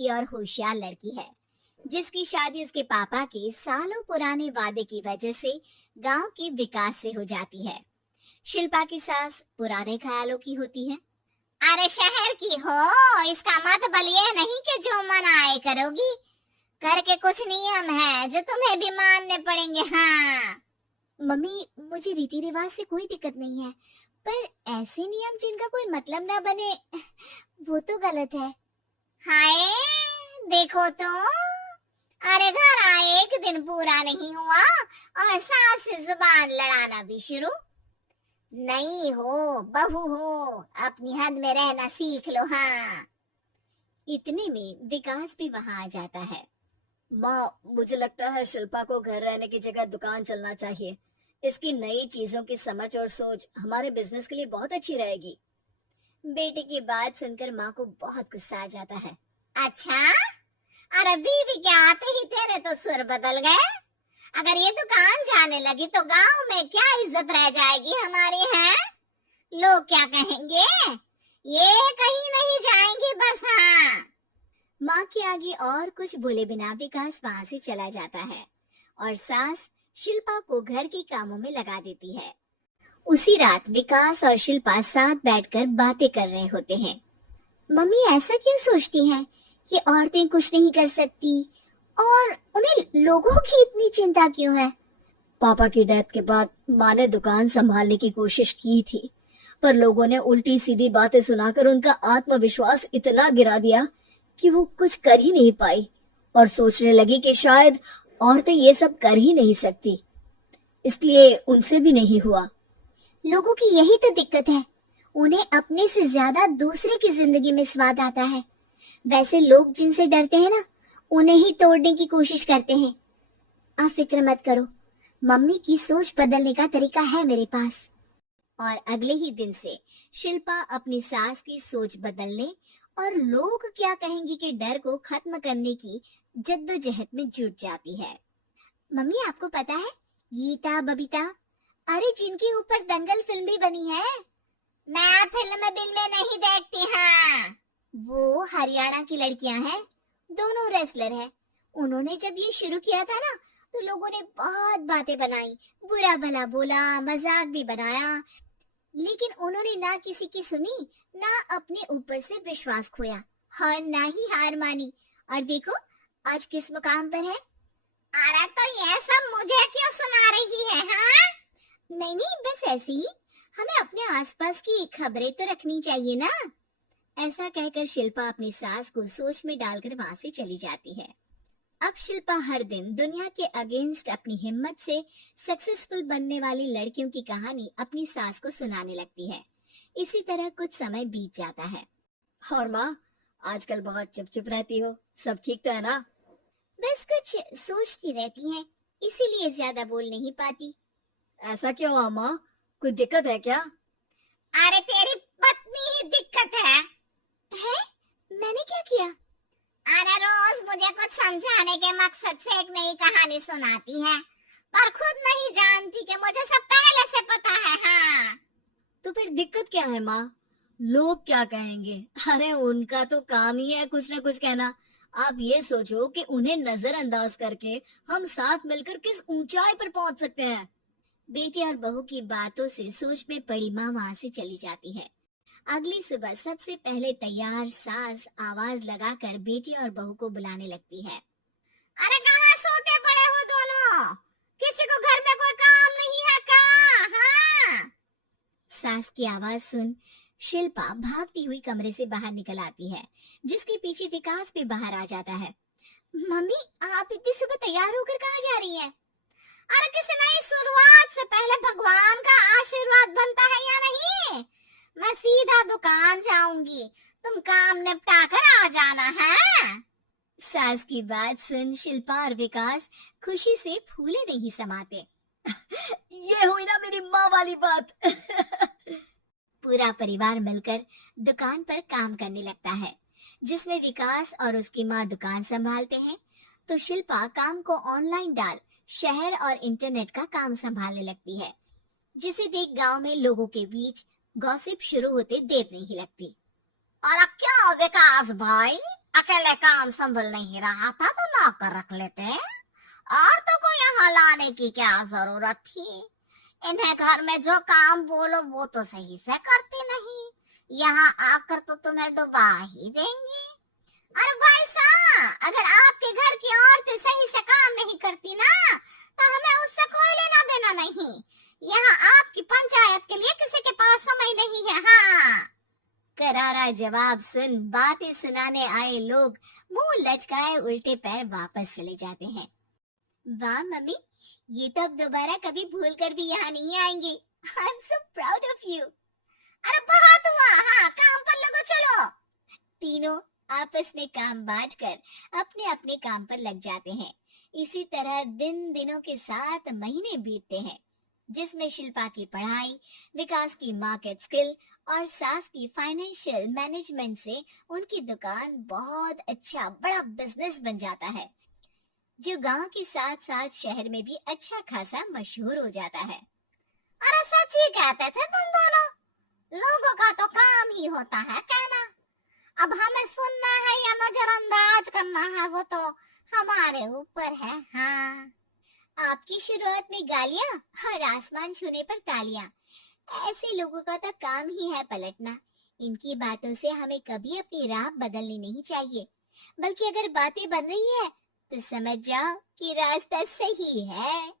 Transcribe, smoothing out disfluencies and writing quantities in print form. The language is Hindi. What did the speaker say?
की और होशियार लड़की है, जिसकी शादी उसके पापा के सालों पुराने वादे की वजह से गांव के विकास से हो जाती है। शिल्पा की सास पुराने ख्यालों की होती है। अरे शहर की हो, इसका मतलब ये नहीं कि जो मन आए करोगी। करके कुछ नियम है जो तुम्हें भी मानने पड़ेंगे। हाँ मम्मी, मुझे रीति रिवाज से कोई दिक्कत नहीं है, पर ऐसे नियम जिनका कोई मतलब ना बने वो तो गलत है। हाय देखो तो, अरे घर आए एक दिन पूरा नहीं हुआ और सास से जुबान लड़ाना भी शुरू। नहीं हो बहू हो, अपनी हद में रहना सीख लो। हाँ इतने में विकास भी वहां आ जाता है। माँ, मुझे लगता है शिल्पा को घर रहने की जगह दुकान चलना चाहिए। इसकी नई चीजों की समझ और सोच हमारे बिजनेस के लिए बहुत अच्छी रहेगी। बेटे की बात सुनकर माँ को बहुत गुस्सा आ जाता है। अच्छा, अरे बीवी के आते ही तेरे तो सुर बदल गए। अगर ये दुकान जाने लगी तो गांव में क्या इज्जत रह जाएगी हमारी। है लोग क्या कहेंगे, ये कहीं नहीं जाएंगे बस। हाँ माँ के आगे और कुछ बोले बिना विकास वहां से चला जाता है और सास शिल्पा को घर के कामों में लगा देती है। उसी रात विकास और शिल्पा साथ बैठकर बातें कर रहे होते हैं। मम्मी ऐसा क्यों सोचती हैं कि औरतें कुछ नहीं कर सकती, और उन्हें लोगों की इतनी चिंता क्यों है? पापा की डेथ के बाद माँ ने दुकान संभालने की कोशिश की थी, पर लोगों ने उल्टी सीधी बातें सुनाकर उनका आत्मविश्वास इतना गिरा दिया कि वो कुछ कर ही नहीं पाई और सोचने लगी कि शायद औरतें ये सब कर ही नहीं सकती, इसलिए उनसे भी नहीं हुआ। लोगों की यही तो दिक्कत है, उन्हें अपने से ज्यादा दूसरे की जिंदगी में स्वाद आता है। वैसे लोग जिनसे डरते हैं ना, उन्हें ही तोड़ने की कोशिश करते हैं। आप फिक्र मत करो, मम्मी की सोच बदलने का तरीका है मेरे पास। और अगले ही दिन से शिल्पा अपनी सास की सोच बदलने और लोग क्या कहेंगे के डर को खत्म करने की जद्दोजहद में जुट जाती है। मम्मी आपको पता है, गीता बबीता, अरे जिनके ऊपर दंगल फिल्म भी बनी है। मैं फिल्म बिल में नहीं देखती। हाँ वो हरियाणा की लड़कियां हैं, दोनों रेसलर हैं। उन्होंने जब ये शुरू किया था ना, तो लोगों ने बहुत बातें बनाई, बुरा भला बोला, मजाक भी बनाया, लेकिन उन्होंने ना किसी की सुनी, ना अपने ऊपर से विश्वास खोया और ना ही हार मानी। और देखो आज किस मुकाम पर है। अरे तो ये सब मुझे क्यों सुना रही है? हाँ नहीं नहीं, बस ऐसे ही, हमें अपने आसपास की खबरें तो रखनी चाहिए ना। ऐसा कहकर शिल्पा अपनी सास को सोच में डालकर वहां से चली जाती है। अब शिल्पा हर दिन दुनिया के अगेंस्ट अपनी हिम्मत से सक्सेसफुल बनने वाली लड़कियों की कहानी अपनी सास को सुनाने लगती है। इसी तरह कुछ समय बीत जाता है। और माँ, आजकल बहुत चुप रहती हो, सब ठीक तो है ना? बस कुछ सोचती रहती हैं, इसीलिए ज्यादा बोल नहीं पाती। ऐसा क्यों हुआ माँ, कोई दिक्कत है क्या? अरे तेरी पत्नी ही दिक्कत है। मैंने क्या किया? अरे रोज मुझे कुछ समझाने के मकसद से एक नई कहानी सुनाती है, पर खुद नहीं जानती कि मुझे सब पहले से पता है। हाँ तो फिर दिक्कत क्या है माँ? लोग क्या कहेंगे? अरे उनका तो काम ही है कुछ न कुछ कहना। आप ये सोचो कि उन्हें नजरअंदाज करके हम साथ मिलकर किस ऊंचाई पर पहुंच सकते हैं। बेटे और बहू की बातों से सोच में पड़ी माँ वहां से चली जाती है। अगली सुबह सबसे पहले तैयार सास आवाज लगाकर बेटी और बहू को बुलाने लगती है। अरे कहाँ सोते पड़े हो दोनों? किसी को घर में कोई काम नहीं है क्या? हाँ सास की आवाज सुन शिल्पा भागती हुई कमरे से बाहर निकल आती है, जिसके पीछे विकास भी बाहर आ जाता है। मम्मी आप इतनी सुबह तैयार होकर कहाँ जा रही हैं? अरे किसी नई शुरुआत से पहले भगवान का आशीर्वाद बनता है या नहीं? मैं सीधा दुकान जाऊंगी, तुम काम निपटा कर आ जाना है। सास की बात सुन शिल्पा और विकास खुशी से फूले नहीं समाते। ये हुई ना मेरी माँ वाली बात। पूरा परिवार मिलकर दुकान पर काम करने लगता है, जिसमें विकास और उसकी माँ दुकान संभालते हैं, तो शिल्पा काम को ऑनलाइन डाल शहर और इंटरनेट का काम संभालने लगती है, जिसे देख गांव में लोगों के बीच गॉसिप शुरू होते देर नहीं लगती। और क्या विकास भाई, अकेले काम संभल नहीं रहा था तो नौकर रख लेते, औरतों को यहाँ लाने की क्या जरूरत थी। इन्हें घर में जो काम बोलो वो तो सही से करती नहीं, यहाँ आकर तो तुम्हें डुबा ही देंगी। अरे भाई साहब, अगर आपके घर की औरतें सही से काम नहीं करती ना तो हमें उससे कोई लेना देना नहीं। यहाँ आपकी पंचायत के लिए किसी के पास समय नहीं है। हाँ, करारा जवाब सुन बातें सुनाने आए लोग मुंह लचकाए उल्टे पैर वापस चले जाते हैं। वाह मम्मी, ये तो अब दोबारा कभी भूल कर भी यहाँ नहीं आएंगे। I am so proud of you. अरे बहुत हुआ, हाँ काम पर लगो चलो। तीनों आपस में काम बांट कर अपने अपने काम पर लग जाते हैं। इसी तरह दिनों के साथ महीने बीतते हैं, जिसमें शिल्पा की पढ़ाई, विकास की मार्केट स्किल और सास की फाइनेंशियल मैनेजमेंट से उनकी दुकान बहुत अच्छा बड़ा बिजनेस बन जाता है, जो गांव के साथ साथ शहर में भी अच्छा खासा मशहूर हो जाता है। अरे सच ही कहते थे तुम दोनों, लोगों का तो काम ही होता है कहना। अब हमें सुनना है या नजरअंदाज करना है वो तो हमारे ऊपर है। हाँ, आपकी शुरुआत में गालियां और आसमान छूने पर तालियां, ऐसे लोगों का तो काम ही है पलटना। इनकी बातों से हमें कभी अपनी राह बदलनी नहीं चाहिए, बल्कि अगर बातें बन रही है तो समझ जाओ कि रास्ता सही है।